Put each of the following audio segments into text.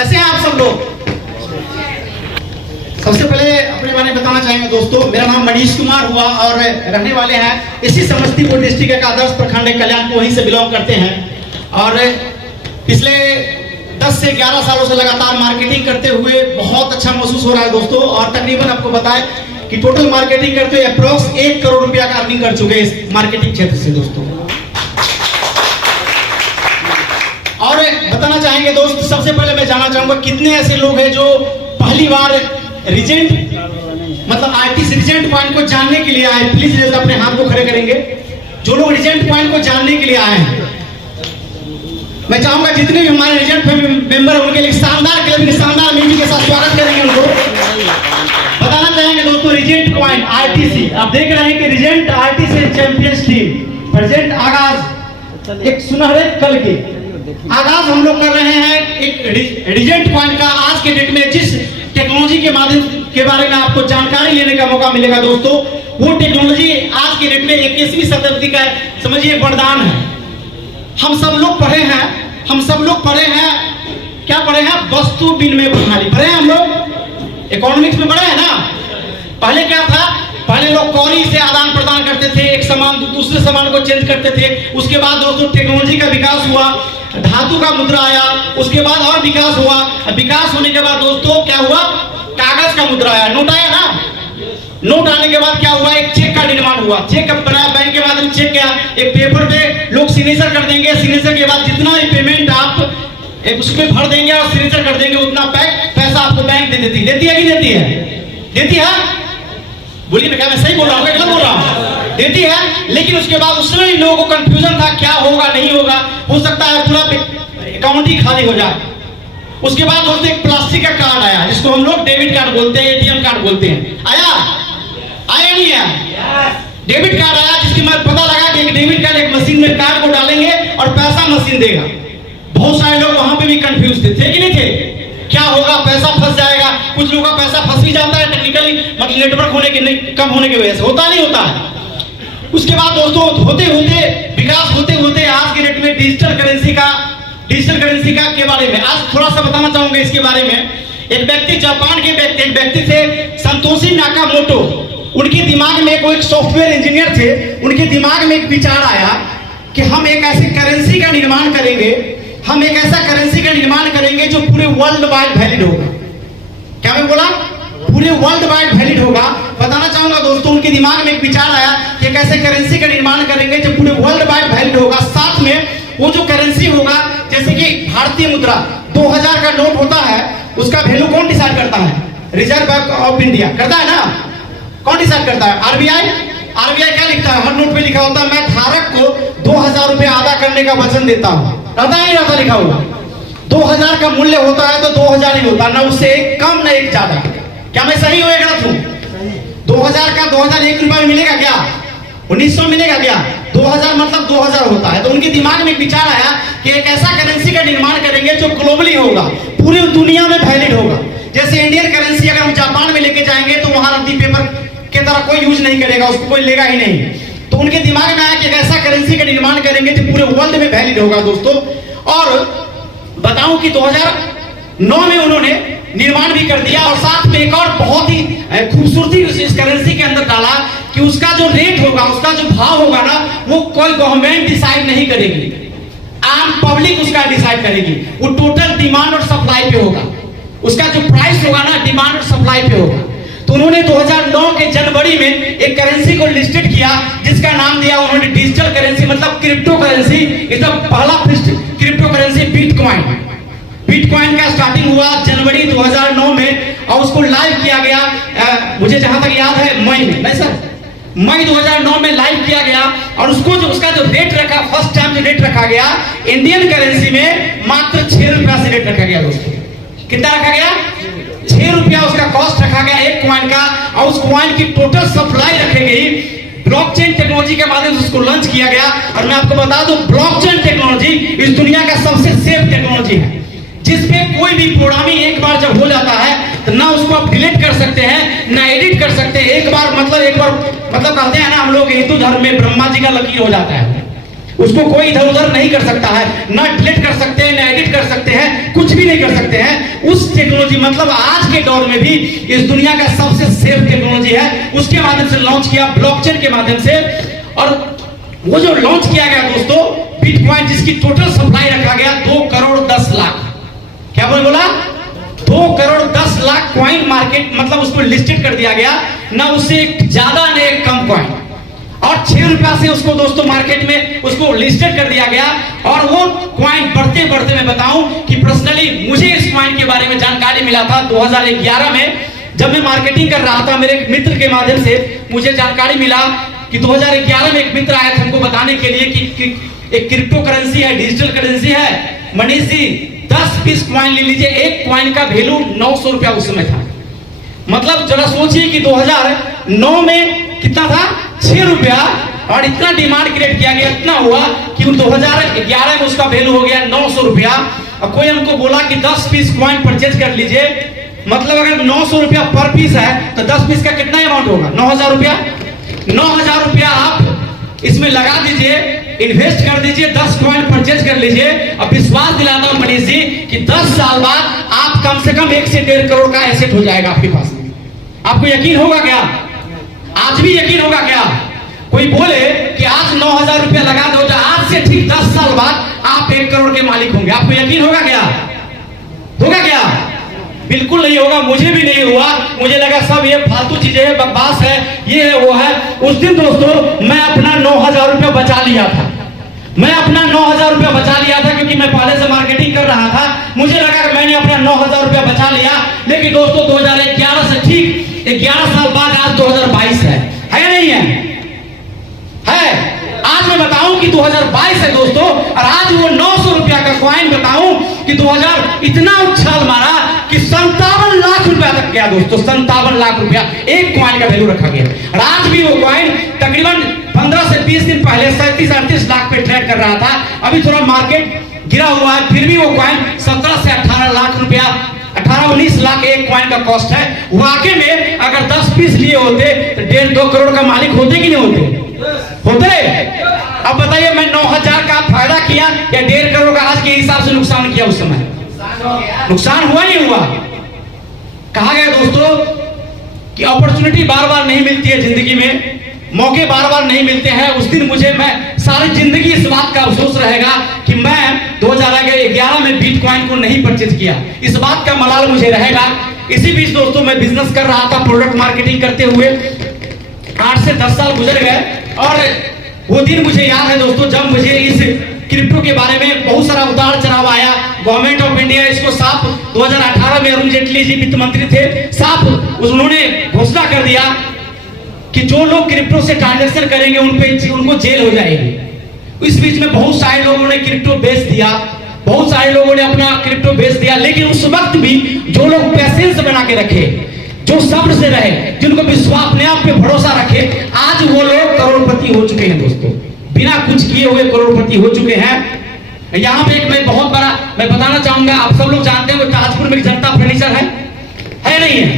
कैसे हैं आप सब लोग? सबसे पहले अपने बारे में बताना चाहेंगे दोस्तों, मेरा नाम मनीष कुमार हुआ और रहने वाले हैं इसी समस्तीपुर डिस्ट्रिक्ट का आदर्श प्रखंड कल्याणपुर, वहीं से बिलोंग करते हैं। और पिछले 10 से 11 सालों से लगातार मार्केटिंग करते हुए बहुत अच्छा महसूस हो रहा है दोस्तों। और तकरीबन आपको बताएं कि टोटल मार्केटिंग करते हुए अप्रोक्स 1 करोड़ रुपया का अर्निंग कर चुके हैं इस मार्केटिंग क्षेत्र से दोस्तों। और बताना चाहेंगे दोस्त, सबसे पहले मैं जानना चाहूंगा कितने ऐसे लोग हैं जो पहली बार रिजेंट मतलब आरटीसी रिजेंट पॉइंट को जानने के लिए आए। प्लीज अपने हाथ को खड़े करेंगे जो लोग रिजेंट पॉइंट को जानने के लिए आए हैं। मैं चाहूंगा जितने भी हमारे रिजेंट मेंबर हैं उनके लिए शानदार क्लब, शानदार म्यूजिक के साथ स्वागत करेंगे उनको। बताना चाहेंगे दोस्तों, रिजेंट पॉइंट आरटीसी, आप देख रहे हैं कि Regent RTC champions team present आगाज एक सुनहरे कल के आगाज हम लोग कर रहे हैं एक रिजेंट पॉइंट का। आज के डेट में जिस टेक्नोलॉजी के माध्यम के बारे में आपको जानकारी लेने का मौका मिलेगा दोस्तों, वो टेक्नोलॉजी आज के डेट में 21वीं शताब्दी का समझिए वरदान है। हम सब लोग पढ़े हैं, क्या पढ़े हैं? वस्तु विनिमय प्रणाली पढ़े हैं हम लोग, इकोनॉमिक्स में पढ़े हैं ना। पहले क्या था? पहले लोग कौड़ी से आदान प्रदान करते थे, एक सामान दूसरे सामान को चेंज करते थे। उसके बाद दोस्तों टेक्नोलॉजी का विकास हुआ, धातु का मुद्रा आया, उसके बाद और विकास हुआ। विकास होने के बाद दोस्तों क्या हुआ? कागज का मुद्रा आया, नोट आया ना। नोट आने के बाद क्या हुआ? एक चेक का निर्माण हुआ। चेक बनाया बैंक के माध्यम से, चेक गया एक पेपर पे लोग सिग्नेचर कर देंगे। सिग्नेचर के बाद जितना भी पेमेंट आप उसमें भर देंगे और सिग्नेचर कर देंगे उतना पैसा आपको बैंक दे देती है कि नहीं देती है? देती है। बोलिए ना, क्या मैं सही बोल रहा हूँ, गलत बोल रहा हूँ? देती है। लेकिन उसके बाद उसमें भी लोगों को कंफ्यूजन था, क्या होगा नहीं होगा, हो सकता है पूरा अकाउंट ही खाली हो जाए। उसके बाद दोस्तों एक प्लास्टिक का कार्ड आया जिसको हम लोग डेबिट कार्ड बोलते हैं, एटीएम कार्ड बोलते हैं। आया नहीं आया? डेबिट कार्ड आया जिसकी मैं पता लगा कि एक डेबिट कार्ड एक मशीन में कार्ड को डालेंगे और पैसा मशीन देगा। बहुत सारे लोग वहां पे भी कंफ्यूज थे कि नहीं थे? क्या होगा, पैसा फंस जाएगा। कुछ लोगों का पैसा फंस भी जाता है टेक्निकली, मतलब नेटवर्क होने के कम होने की वजह से, होता नहीं होता है। उसके बाद दोस्तों होते होते विकास होते होते आज के डेट में डिजिटल करेंसी का के बारे में आज थोड़ा सा बताना चाहूंगा। इसके बारे में एक व्यक्ति, जापान के एक व्यक्ति थे संतोषी नाकामोटो, उनके दिमाग में कोई सॉफ्टवेयर इंजीनियर थे, उनके दिमाग में एक विचार आया कि हम एक ऐसी करेंसी का निर्माण करेंगे, हम एक ऐसा करेंसी का निर्माण करेंगे जो पूरे वर्ल्ड वाइड वैलिड होगा। क्या मैं बोला? पूरे वर्ल्ड वाइड वैलिड होगा। बताना चाहूंगा दोस्तों, उनके दिमाग में एक विचार आया कि एक ऐसे करेंसी का निर्माण करेंगे जो पूरे वर्ल्ड वाइड वैलिड होगा। साथ में वो जो करेंसी होगा, जैसे कि भारतीय मुद्रा 2000 का नोट होता है, उसका वैल्यू कौन डिसाइड करता है? रिजर्व बैंक ऑफ इंडिया करता है ना। कौन डिसाइड करता है? आरबीआई क्या लिखता है? हर नोट पे लिखा होता है, मैं धारक को 2000 रुपए अदा करने का वचन देता हूं। रहता ही रहता लिखा हुआ। 2000 का मूल्य होता है तो 2000 ही होता, ना उससे एक कम ना एक ज्यादा। क्या मैं सही हूं या गलत हूं? 2000 का 2001 रुपया में मिलेगा क्या? 1900 मिलेगा क्या? 2000 मतलब 2000 होता है। तो उनके दिमाग में एक विचार आया कि एक ऐसा करेंसी का निर्माण करेंगे जो ग्लोबली होगा, पूरी दुनिया में वैलिड होगा। जैसे इंडियन करेंसी अगर हम जापान में लेके जाएंगे तो वहां रद्दी पेपर के तरह कोई यूज नहीं करेगा, उसको कोई लेगा ही नहीं। तो उनके दिमाग में आया कि एक ऐसा करेंसी का निर्माण करेंगे जो पूरे वर्ल्ड में वैलिड होगा दोस्तों। और बताऊं कि 2009 में उन्होंने निर्माण भी कर दिया और साथ में एक और बहुत ही खूबसूरती इस करेंसी के अंदर डाला कि उसका जो रेट होगा, उसका जो भाव होगा ना, वो कोई गवर्नमेंट डिसाइड नहीं करेगी, आम पब्लिक उसका डिसाइड करेगी। वो टोटल डिमांड और सप्लाई पे होगा। उसका जो प्राइस होगा ना, डिमांड और सप्लाई पे होगा। तो उन्होंने 2009 के जनवरी में एक करेंसी को लिस्टेड किया जिसका नाम दिया उन्होंने डिजिटल करेंसी, मतलब क्रिप्टो करेंसी। इसका पहला क्रिप्टो करेंसी बिटकॉइन का स्टार्टिंग हुआ जनवरी 2009 में और उसको लाइव किया गया, मुझे जहां तक याद है मई 2009 में लाइव किया गया। और उसका जो रेट रखा, फर्स्ट टाइम जो रेट रखा गया इंडियन करेंसी में मात्र 6 रुपया से रेट रखा गया दोस्तों। कितना रखा गया? 6 रुपया उसका कॉस्ट रखा गया एक कॉइन का। और उस कॉइन की टोटल सप्लाई रखी गई। ब्लॉकचेन टेक्नोलॉजी के माध्यम से उसको लॉन्च किया गया। और मैं आपको बता दूं, ब्लॉकचेन टेक्नोलॉजी इस दुनिया का सबसे सेफ टेक्नोलॉजी है, जिसपे कोई भी प्रोग्रामिंग एक बार जब हो जाता है तो ना उसको आप डिलीट कर सकते हैं ना एडिट कर सकते हैं। एक बार मतलब कहते हैं ना हम लोग, हिंदू धर्म में ब्रह्मा जी का लकीर हो जाता है, उसको कोई इधर उधर नहीं कर सकता है, ना डिलीट कर सकते हैं ना एडिट कर सकते हैं, कुछ भी नहीं कर सकते हैं। उस टेक्नोलॉजी, मतलब आज के दौर में भी इस दुनिया का सबसे सेफ टेक्नोलॉजी है, उसके माध्यम से लॉन्च किया, ब्लॉकचेन के माध्यम से। और वो जो लॉन्च किया गया दोस्तों बिटकॉइन, जिसकी टोटल सप्लाई रखा गया 2 करोड़ 10 लाख, क्या बोला 2 करोड़ 10 लाख कॉइन मार्केट, मतलब उसको लिस्टेड कर दिया गया, ना उससे ज्यादा न एक कम कॉइन, और 6 रुपया से उसको दोस्तों मार्केट में उसको लिस्टेड कर दिया गया। और वो कॉइन बढ़ते बढ़ते मैं बताऊं कि पर्सनली मुझे इस कॉइन के बारे में जानकारी मिला था 2011 में, जब मैं मार्केटिंग कर रहा था। मेरे एक मित्र के माध्यम से मुझे जानकारी मिला कि 2011 में एक मित्र आया था हमको बताने के लिए कि एक क्रिप्टो करेंसी है, डिजिटल करेंसी है, मनीष जी 10 पीस कॉइन ले लीजिए। एक कॉइन का वैल्यू 900 रुपया उस समय था। मतलब जरा सोचिए कि 2009 में कितना था, 6 रुपया, और इतना डिमांड क्रिएट किया गया, इतना हुआ कि 2011 में उसका वैल्यू हो गया 900 रुपया। और कोई हमको बोला कि 10 पीस कॉइन परचेज कर लीजिए, मतलब अगर 900 रुपया पर पीस है तो 10 पीस का कितना अमाउंट होगा, 9000 रुपया। 9000 रुपया आप इसमें लगा दीजिए, इन्वेस्ट कर दीजिए, 10 कॉइन परचेज कर लीजिए। अब विश्वास दिलाता हूं मनीष जी कि 10 साल बाद आप कम से कम 1 से 1.5 करोड़ का एसेट हो जाएगा आपके पास। आपको यकीन होगा क्या? आज भी यकीन होगा क्या? कोई बोले कि आज 9000 रुपया लगा दो, तो आज से ठीक 10 साल बाद आप 1 करोड़ के मालिक होंगे। आपको यकीन होगा क्या? होगा क्या? बिल्कुल नहीं होगा। मुझे भी नहीं हुआ, मुझे लगा सब ये फालतू चीजें है, बकवास है, ये है वो है। उस दिन दोस्तों मैं अपना 9000 रुपया बचा लिया था। मैं अपना 9000 रुपया बचा लिया था क्योंकि मैं पहले से मार्केटिंग कर रहा था। मुझे लगा कि मैंने अपना 9000 रुपया बचा लिया। लेकिन दोस्तों 2011 से ठीक 11 साल बाद आज 2022 है या नहीं है? आज मैं बताऊं कि 2022 है दोस्तों, और आज वो 900 रुपया का कॉइन बताऊं कि 2000 इतना उछाल मारा कि 57 लाख रुपया तक गया दोस्तों। 57 लाख रुपया एक कॉइन का वैल्यू रखा गया। और आज भी वो कॉइन तकरीबन 15 से 20 दिन पहले 37-38 लाख पे ट्रेड कर रहा था। अभी थोड़ा मार्केट गिरा हुआ है, फिर भी वो कॉइन 17 से 18 लाख रुपया, 18-19 लाख एक कॉइन का कॉस्ट है। वाकई में अगर 10 पीस लिए होते तो 1.5-2 करोड़ का मालिक होते कि नहीं होते? होते। अब बताइए मैं 9000 का फायदा किया या 1.5 करोड़ का आज के हिसाब से नुकसान किया? उस समय नुकसान हुआ नहीं हुआ? कहा गया दोस्तों कि अपॉर्चुनिटी बार बार नहीं मिलती है जिंदगी में, मौके बार बार नहीं मिलते हैं। उस दिन मैं सारी जिंदगी इस बात का अफसोस रहेगा कि मैं 2011 में बिटकॉइन को नहीं परचेज किया। इस बात का मलाल मुझे रहेगा। इसी बीच दोस्तों मैं बिजनेस कर रहा था, प्रोडक्ट मार्केटिंग करते हुए 8 से 10 साल गुजर गए। और वो दिन मुझे याद है दोस्तों जब मुझे इस क्रिप्टो के बारे में बहुत सारा उतार चढ़ाव आया। गवर्नमेंट ऑफ इंडिया इसको साफ 2018 में अरुण जेटली जी वित्त मंत्री थे, साफ उन्होंने घोषणा कर दिया कि जो लोग क्रिप्टो से ट्रांजैक्शन करेंगे उनको जेल हो जाएगी। इस बीच में बहुत सारे लोगों ने क्रिप्टो बेच दिया, बहुत सारे लोगों ने अपना क्रिप्टो बेच दिया। लेकिन उस वक्त भी जो लोग पैसेंस बना के रखे, जो सब्र से रहे, जिनको विश्वास अपने आप पे भरोसा रखे, आज वो लोग करोड़पति हो चुके हैं दोस्तों। बिना कुछ किए हुए करोड़पति हो चुके हैं। यहाँ पे एक मैं बहुत बड़ा मैं बताना चाहूंगा, आप सब लोग जानते हैं ताजपुर में जनता फर्नीचर है नहीं है?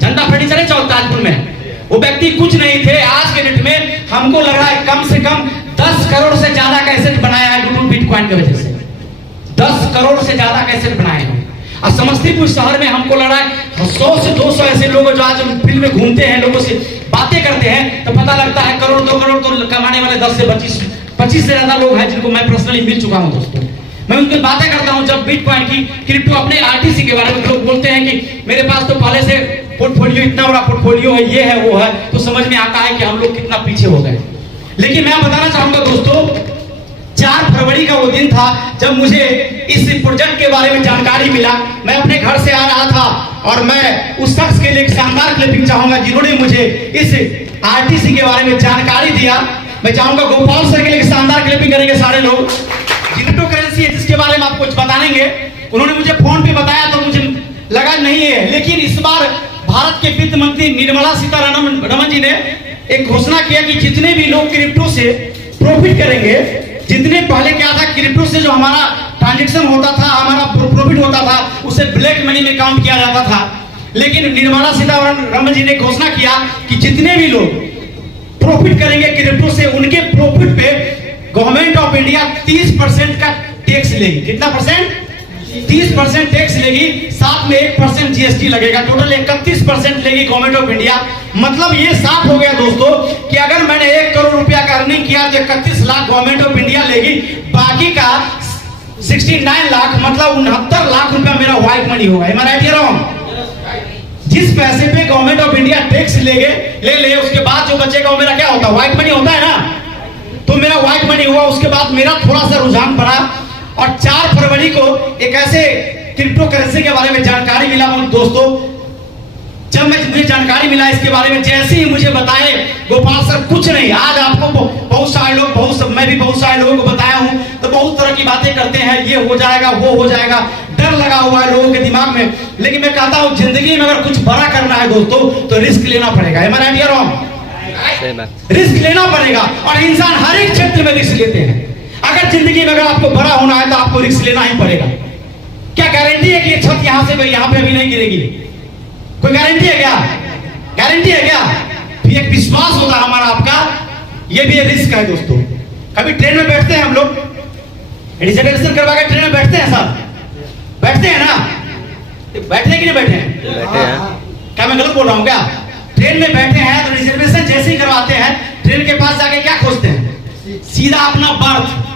जनता फर्नीचर है ताजपुर में। वो व्यक्ति कुछ नहीं थे, आज के डेट में हमको लग रहा है कम से कम 10 करोड़ से ज्यादा का एसेट बनाया है ड्यू टू बिटकॉइन की वजह से। 10 करोड़ से ज्यादा का एसेट बनाए हैं। और समस्तीपुर शहर में हमको लग रहा है 100 से 200 ऐसे लोग जो आज फील्ड में घूमते हैं, लोगों से बातें करते हैं, तो पता लगता है करोड़ 2 करोड़ तो कमाने वाले 10 से 25 से ज्यादा लोग हैं जिनको मैं पर्सनली मिल चुका हूं दोस्तों। मैं उनसे बातें करता हूं जब बिटकॉइन की, क्रिप्टो, अपने आरटीसी के बारे में लोग बोलते हैं कि मेरे पास तो पहले से पोर्टफोलियो, इतना बड़ा पोर्टफोलियो है, ये है वो है, तो समझ में आता है कि हम लोग कितना पीछे हो गए। लेकिन मैं बताना चाहूंगा दोस्तों 4 फरवरी का वो दिन था जब मुझे इस प्रोजेक्ट के बारे में जानकारी मिला। मैं अपने घर से आ रहा था और मैं उस शख्स के लिए एक शानदार क्लिपिंग चाहूंगा जिन्होंने मुझे इस आरटीसी के बारे में जानकारी दिया। मैं चाहूंगा गोपाल सर के लिए शानदार क्लिपिंग करेंगे सारे लोग। क्रिप्टो करेंसी है जिसके बारे में आपको कुछ बताएंगे। उन्होंने मुझे फोन पे बताया तो मुझे लगा नहीं है, लेकिन इस बार भारत के वित्त मंत्री निर्मला सीतारमण जी ने एक घोषणा किया कि जितने भी लोग क्रिप्टो से प्रॉफिट करेंगे, जितने पहले क्या था क्रिप्टो से जो हमारा ट्रांजैक्शन होता था, हमारा प्रॉफिट होता था, उसे ब्लैक मनी में काउंट किया जाता था। लेकिन निर्मला सीतारमण जी ने घोषणा किया कि जितने भी लोग प्रॉफिट करेंगे क्रिप्टो से, उनके प्रॉफिट पे गवर्नमेंट ऑफ इंडिया 30% का टैक्स लेगी। कितना परसेंट? 30% टैक्स लेगी। साथ में 1% जीएसटी लगेगा, टोटल 31% लेगी गवर्नमेंट ऑफ इंडिया। मतलब ये साफ हो गया दोस्तों कि अगर मैंने 1 करोड़ रुपया का अर्निंग किया तो 31 लाख गवर्नमेंट ऑफ इंडिया लेगी, बाकी का 69 लाख मतलब 69 लाख रुपया मेरा व्हाइट मनी होगा। एम आई राइट या रॉन्ग? जिस पैसे पे गवर्नमेंट ऑफ इंडिया टैक्स ले उसके बाद जो बचेगा वो मेरा क्या होता है? व्हाइट मनी होता है ना। तो मेरा व्हाइट मनी हुआ, उसके बाद मेरा थोड़ा सा रुझान बढ़ा और 4 फरवरी को एक ऐसे क्रिप्टो करेंसी के बारे में जानकारी मिला दोस्तों। जब मुझे जानकारी मिला इसके बारे में, जैसे ही मुझे बताए गोपाल सर कुछ नहीं, आज आपको बहुत सारे लोग मैं भी बहुत सारे लोगों को बताया हूं, तो बहुत तरह की बातें करते हैं, ये हो जाएगा वो हो जाएगा, डर लगा हुआ है लोगों के दिमाग में। लेकिन मैं कहता हूं जिंदगी में अगर कुछ बड़ा करना है दोस्तों तो रिस्क लेना पड़ेगा। एम आई राइट या रॉन्ग? रिस्क लेना पड़ेगा और इंसान हर एक क्षेत्र में रिस्क लेते हैं। अगर जिंदगी में अगर आपको बड़ा होना है तो आपको रिस्क लेना ही पड़ेगा। क्या गारंटी है कि ये छत यहां से यहां पे अभी नहीं गिरेगी? कोई गारंटी है क्या? गारंटी है क्या? फिर एक विश्वास होता है हमारा आपका, ये भी रिस्क है दोस्तों। कभी ट्रेन में बैठते हैं हम लोग, रिजर्वेशन करवा के ट्रेन में बैठते हैं सर, बैठते हैं ना? बैठे कि नहीं बैठे हैं? बैठे हैं। क्या मैं गलत बोल रहा हूं क्या? ट्रेन में बैठे हैं तो रिजर्वेशन जैसे ही करवाते हैं, ट्रेन के पास जाके क्या खोजते हैं? सीधा अपना बर्थ।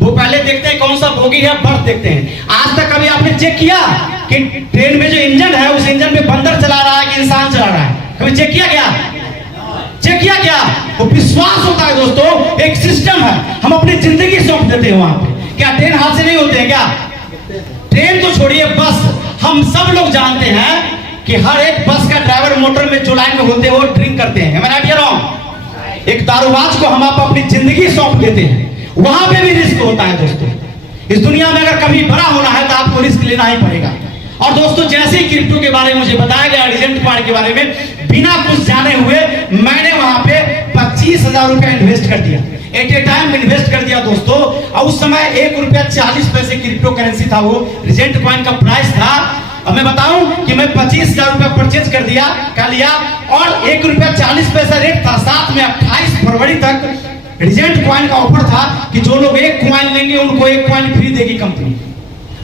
वो पहले देखते हैं कौन सा बोगी है, बर्थ देखते हैं। आज तक कभी आपने चेक किया कि ट्रेन में जो इंजन है उस इंजन पे बंदर चला रहा है कि इंसान चला रहा है? कभी चेक किया क्या? चेक किया क्या? वो विश्वास होता है दोस्तों, एक सिस्टम है, हम अपनी जिंदगी सौंप देते हैं वहां पे। क्या ट्रेन हादसे नहीं होते हैं क्या? ट्रेन तो छोड़िए, बस हम सब लोग जानते हैं कि हर एक बस का ड्राइवर मोटर में जो लाइन में होते हैं वो ड्रिंक करते हैं। मैं राइट या रॉन्ग? एक दारूबाज को हम आप अपनी जिंदगी सौंप देते हैं, वहां पे भी रिस्क होता है दोस्तों। इस दुनिया में अगर कभी बड़ा होना है तो आपको रिस्क लेना ही पड़ेगा। और दोस्तों जैसे ही क्रिप्टो के बारे में मुझे बताया गया, रीजेंट कॉइन के बारे में, बिना कुछ जाने हुए मैंने वहां पे 25,000 रुपया इन्वेस्ट कर दिया, एट ए टाइम इन्वेस्ट कर दिया दोस्तों। और उस समय 1 रुपया 40 पैसे क्रिप्टो करेंसी था, वो रीजेंट कॉइन का प्राइस था। अब मैं बताऊं कि मैं 25,000 रुपया परचेज कर लिया और 1 रुपया 40 पैसा रेट था। साथ में 28 फरवरी तक रीजेंट कॉइन का ऑफर था कि जो लोग 1 कॉइन लेंगे उनको 1 कॉइन फ्री देगी कंपनी।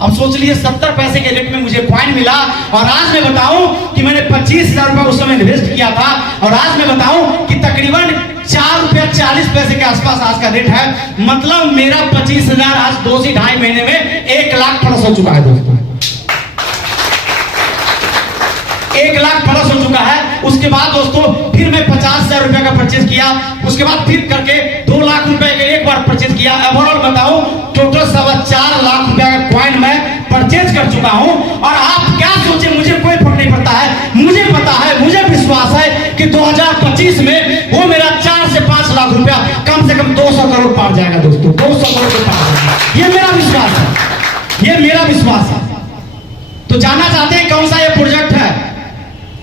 अब सोच लीजिए 70 पैसे के रेट में मुझे कॉइन मिला। और आज मैं बताऊं कि मैंने 25,000 रुपया उस समय इन्वेस्ट किया था, और आज मैं बताऊं कि तकरीबन 4 रुपया 40 पैसे के आसपास आज का रेट है। मतलब मेरा 25,000 आज 2 से 2.5 महीने में 1 लाख प्लस हो चुका है दोस्तों। 1 लाख प्लस हो चुका है। उसके बाद दोस्तों फिर मैं 50,000 रुपया का परचेज किया, उसके बाद फिर करके 2 लाख रुपए का एक बार परचेज किया। ओवरऑल बताऊं टोटल 4.25 लाख रुपया का कॉइन मैं परचेज कर चुका हूं। और आप क्या सोचे, मुझे कोई फर्क नहीं पड़ता है, मुझे पता है, मुझे विश्वास है कि 2025 में वो मेरा 4 से 5 लाख रुपया कम से कम 200 करोड़ पार जाएगा दोस्तों, 200 करोड़ के पार। ये मेरा विश्वास है, ये मेरा विश्वास है। तो जानना चाहते हैं कौन सा ये प्रोजेक्ट है?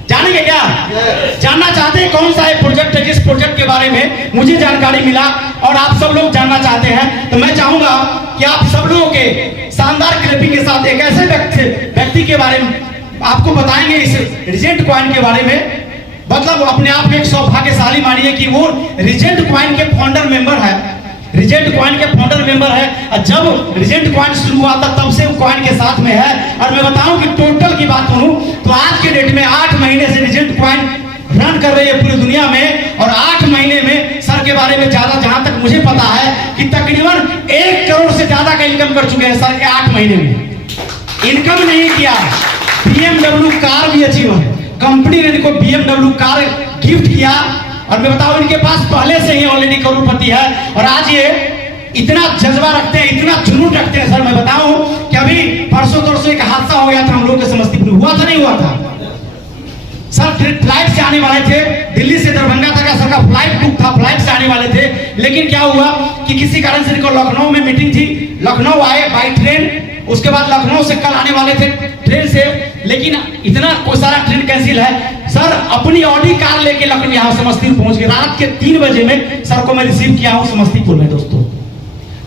जानेंगे क्या? जानना चाहते हैं कौन सा ये प्रोजेक्ट है? जिस प्रोजेक्ट के बारे में मुझे जानकारी मिला और आप सब लोग जानना चाहते हैं, तो मैं चाहूंगा कि आप सब लोगों के शानदार क्लिपिंग के साथ एक ऐसे व्यक्ति के बारे में आपको बताएंगे, इस रीजेंट कॉइन के बारे में। मतलब अपने आप में एक सौभाग्यशाली मानिए कि वो रीजेंट कॉइन के फाउंडर मेंबर है, रीजेंट कॉइन के फाउंडर मेंबर है। जब रीजेंट कॉइन शुरू हुआ था तब से वो कॉइन के साथ में है। और मैं बताऊं कि टोटल की बात करूं तो आज के डेट में 8 महीने से रीजेंट कॉइन रन कर रही है पूरी दुनिया में। और 8 महीने में सर के बारे में ज्यादा जहां तक मुझे पता है कि तकरीबन 1 करोड़ से ज्यादा का इनकम कर चुके हैं सर के 8 महीने में। इनकम नहीं किया, BMW कार भी अचीव है, कंपनी ने इनको BMW कार गिफ्ट किया। और मैं बताऊं इनके पास पहले से ही ऑलरेडी करोड़पति है। और आज ये इतना जज्बा रखते हैं, इतना जुनून रखते हैं सर। मैं बताऊं कि अभी परसों तरसों एक हादसा हो गया था हम लोग के समस्तीपुर, हुआ था नहीं हुआ था सर? फ्लाइट से आने वाले थे, दिल्ली से दरभंगा तक का सर का फ्लाइट बुक था, फ्लाइट से आने वाले थे। लेकिन क्या हुआ कि किसी कारण से इनको लखनऊ में मीटिंग थी, लखनऊ आए बाई ट्रेन, उसके बाद लखनऊ से कल आने वाले थे ट्रेन से, लेकिन इतना कोई सारा ट्रेन कैंसिल है। सर अपनी ऑडी कार लेके लखनऊ यहाँ समस्तीपुर पहुंच गए। रात के 3 बजे में सर को मैं रिसीव किया हूँ समस्तीपुर में दोस्तों।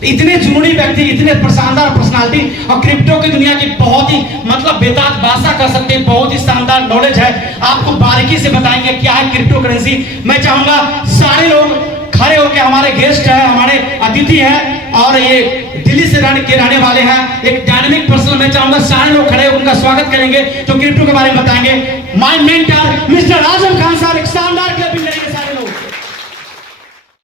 इतने जुनूनी व्यक्ति, इतने शानदार पर्सनालिटी, और क्रिप्टो की दुनिया की बहुत ही मतलब बेताज भाषा कर सकते हैं, बहुत ही शानदार नॉलेज है। आपको बारीकी से बताएंगे क्या है क्रिप्टो करेंसी। मैं चाहूंगा सारे लोग खड़े होकर, हमारे गेस्ट है, हमारे अतिथि हैं, और ये दिल्ली से के रहने वाले हैं, एक डायनामिक पर्सन। मैं चाहूंगा सारे लोग खड़े उनका स्वागत करेंगे तो क्रिप्टो के बारे में बताएंगे। My mentor mister